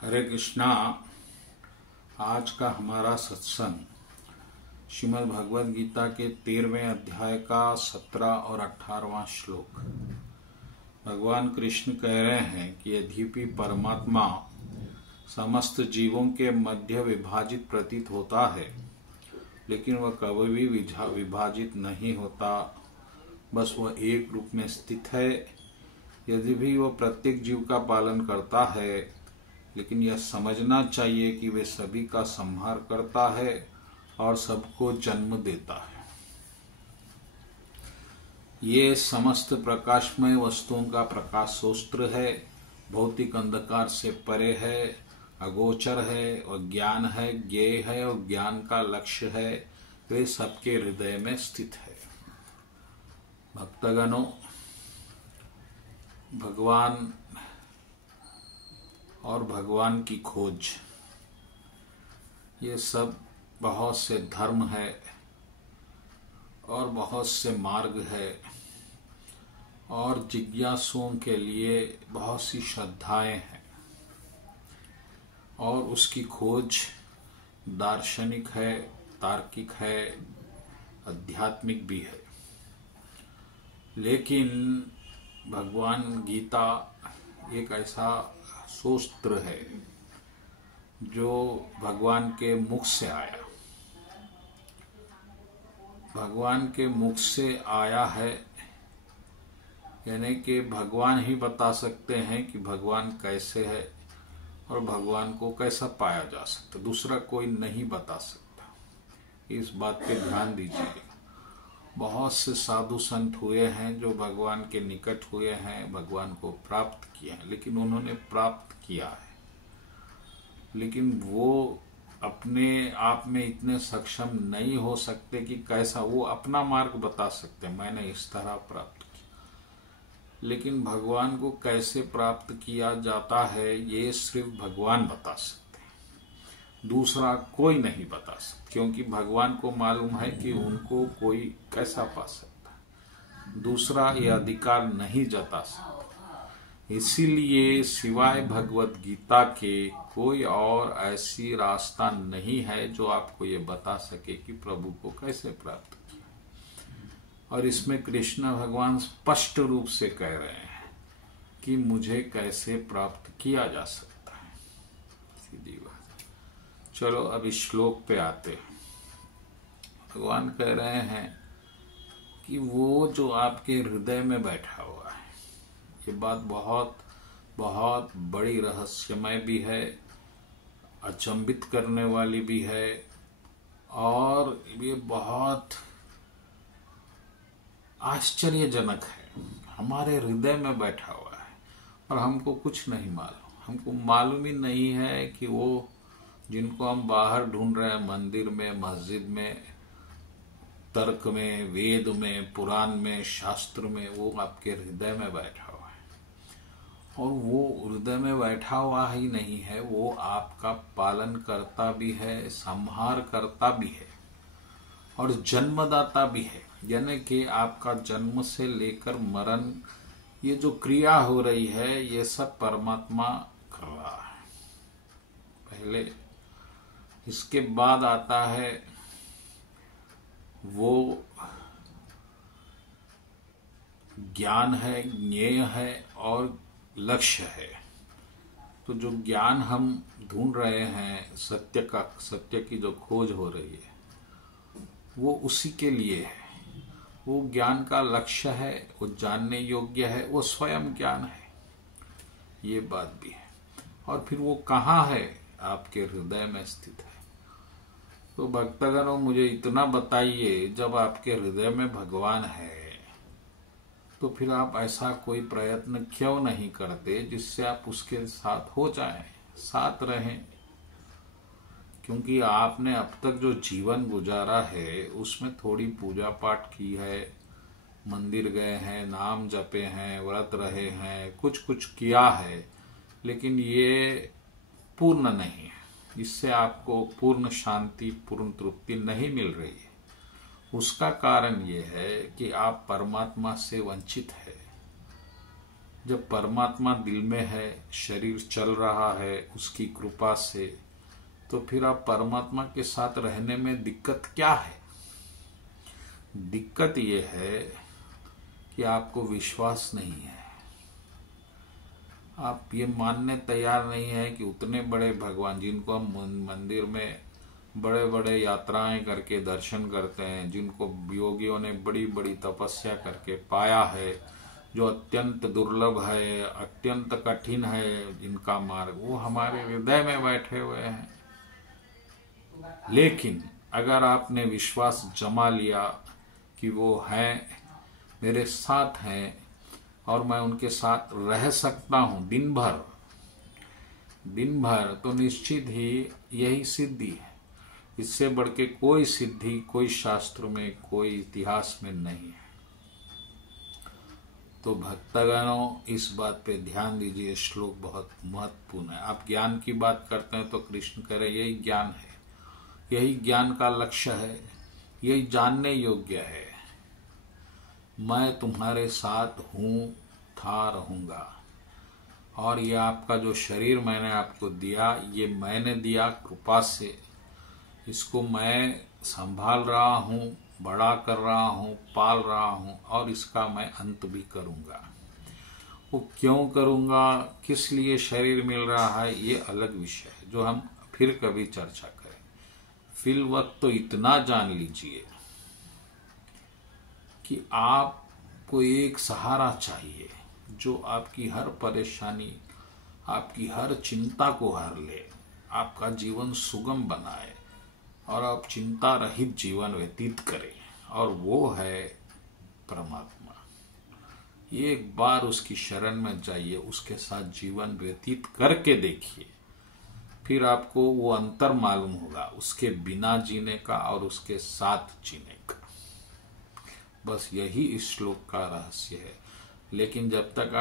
हरे कृष्णा। आज का हमारा सत्संग श्रीमद् भगवद गीता के 13वें अध्याय का 17 और 18वां श्लोक। भगवान कृष्ण कह रहे हैं कि यद्यपि परमात्मा समस्त जीवों के मध्य विभाजित प्रतीत होता है, लेकिन वह कभी भी विभाजित नहीं होता, बस वह एक रूप में स्थित है। यदि भी वह प्रत्येक जीव का पालन करता है, लेकिन यह समझना चाहिए कि वे सभी का संहार करता है और सबको जन्म देता है। ये समस्त प्रकाशमय वस्तुओं का प्रकाश स्रोत है, भौतिक अंधकार से परे है, अगोचर है और ज्ञान है, ज्ञेय है और ज्ञान का लक्ष्य है। वे सबके हृदय में स्थित है। भक्तगणों, भगवान और भगवान की खोज, ये सब बहुत से धर्म है और बहुत से मार्ग है और जिज्ञासुओं के लिए बहुत सी श्रद्धाएं हैं और उसकी खोज दार्शनिक है, तार्किक है, आध्यात्मिक भी है। लेकिन भगवान गीता एक ऐसा सूत्र है जो भगवान के मुख से आया, भगवान के मुख से आया है, यानी कि भगवान ही बता सकते हैं कि भगवान कैसे है और भगवान को कैसा पाया जा सकता, दूसरा कोई नहीं बता सकता। इस बात पे ध्यान दीजिए। बहुत से साधु संत हुए हैं जो भगवान के निकट हुए हैं, भगवान को प्राप्त किए हैं, लेकिन उन्होंने प्राप्त किया है, लेकिन वो अपने आप में इतने सक्षम नहीं हो सकते कि कैसा, वो अपना मार्ग बता सकते हैं, मैंने इस तरह प्राप्त किया, लेकिन भगवान को कैसे प्राप्त किया जाता है ये सिर्फ भगवान बता सकते हैं, दूसरा कोई नहीं बता सकता, क्योंकि भगवान को मालूम है कि उनको कोई कैसा पा सकता है, दूसरा ये अधिकार नहीं जता सकता। इसीलिए सिवाय भगवत गीता के कोई और ऐसी रास्ता नहीं है जो आपको ये बता सके कि प्रभु को कैसे प्राप्त किया। और इसमें कृष्ण भगवान स्पष्ट रूप से कह रहे हैं कि मुझे कैसे प्राप्त किया जा सकता है। सीधी बात। चलो अब इस श्लोक पे आते हैं। भगवान कह रहे हैं कि वो जो आपके हृदय में बैठा हुआ है, ये बात बहुत बहुत बड़ी रहस्यमय भी है, अचंभित करने वाली भी है और ये बहुत आश्चर्यजनक है। हमारे हृदय में बैठा हुआ है और हमको कुछ नहीं मालूम, हमको मालूम ही नहीं है कि वो जिनको हम बाहर ढूंढ रहे हैं, मंदिर में, मस्जिद में, तर्क में, वेद में, पुराण में, शास्त्र में, वो आपके हृदय में बैठा हुआ है। और वो हृदय में बैठा हुआ ही नहीं है, वो आपका पालन करता भी है, संहार करता भी है और जन्मदाता भी है। यानी कि आपका जन्म से लेकर मरण, ये जो क्रिया हो रही है, ये सब परमात्मा कर रहा है पहले। इसके बाद आता है वो ज्ञान है, ज्ञेय है और लक्ष्य है। तो जो ज्ञान हम ढूंढ रहे हैं, सत्य की जो खोज हो रही है, वो उसी के लिए है। वो ज्ञान का लक्ष्य है, वो जानने योग्य है, वो स्वयं ज्ञान है, ये बात भी है। और फिर वो कहाँ है? आपके हृदय में स्थित है। तो भक्तगणों, मुझे इतना बताइए, जब आपके हृदय में भगवान है तो फिर आप ऐसा कोई प्रयत्न क्यों नहीं करते जिससे आप उसके साथ हो जाएं, साथ रहें? क्योंकि आपने अब तक जो जीवन गुजारा है उसमें थोड़ी पूजा पाठ की है, मंदिर गए हैं, नाम जपे हैं, व्रत रहे हैं, कुछ कुछ किया है, लेकिन ये पूर्ण नहीं है। इससे आपको पूर्ण शांति, पूर्ण तृप्ति नहीं मिल रही है। उसका कारण ये है कि आप परमात्मा से वंचित है। जब परमात्मा दिल में है, शरीर चल रहा है उसकी कृपा से, तो फिर आप परमात्मा के साथ रहने में दिक्कत क्या है? दिक्कत ये है कि आपको विश्वास नहीं है। आप ये मानने तैयार नहीं है कि उतने बड़े भगवान, जिनको हम मंदिर में बड़े बड़े यात्राएं करके दर्शन करते हैं, जिनको योगियों ने बड़ी बड़ी तपस्या करके पाया है, जो अत्यंत दुर्लभ है, अत्यंत कठिन है जिनका मार्ग, वो हमारे हृदय में बैठे हुए हैं। लेकिन अगर आपने विश्वास जमा लिया कि वो हैं, मेरे साथ हैं और मैं उनके साथ रह सकता हूं दिन भर, तो निश्चित ही यही सिद्धि है। इससे बढ़ के कोई सिद्धि कोई शास्त्र में, कोई इतिहास में नहीं है। तो भक्तगणों, इस बात पे ध्यान दीजिए, श्लोक बहुत महत्वपूर्ण है। आप ज्ञान की बात करते हैं तो कृष्ण कह रहे यही ज्ञान है, यही ज्ञान का लक्ष्य है, यही जानने योग्य है। मैं तुम्हारे साथ हूं, था, रहूंगा। और ये आपका जो शरीर मैंने आपको दिया, ये मैंने दिया कृपा से। इसको मैं संभाल रहा हूं, बड़ा कर रहा हूं, पाल रहा हूं, और इसका मैं अंत भी करूंगा। वो क्यों करूंगा, किस लिए शरीर मिल रहा है, ये अलग विषय है जो हम फिर कभी चर्चा करें। फिल वक्त तो इतना जान लीजिए कि आपको एक सहारा चाहिए जो आपकी हर परेशानी, आपकी हर चिंता को हर ले, आपका जीवन सुगम बनाए और आप चिंता रहित जीवन व्यतीत करें, और वो है परमात्मा। ये एक बार उसकी शरण में जाइए, उसके साथ जीवन व्यतीत करके देखिए, फिर आपको वो अंतर मालूम होगा उसके बिना जीने का और उसके साथ जीने का। बस यही इस श्लोक का रहस्य है। लेकिन जब तक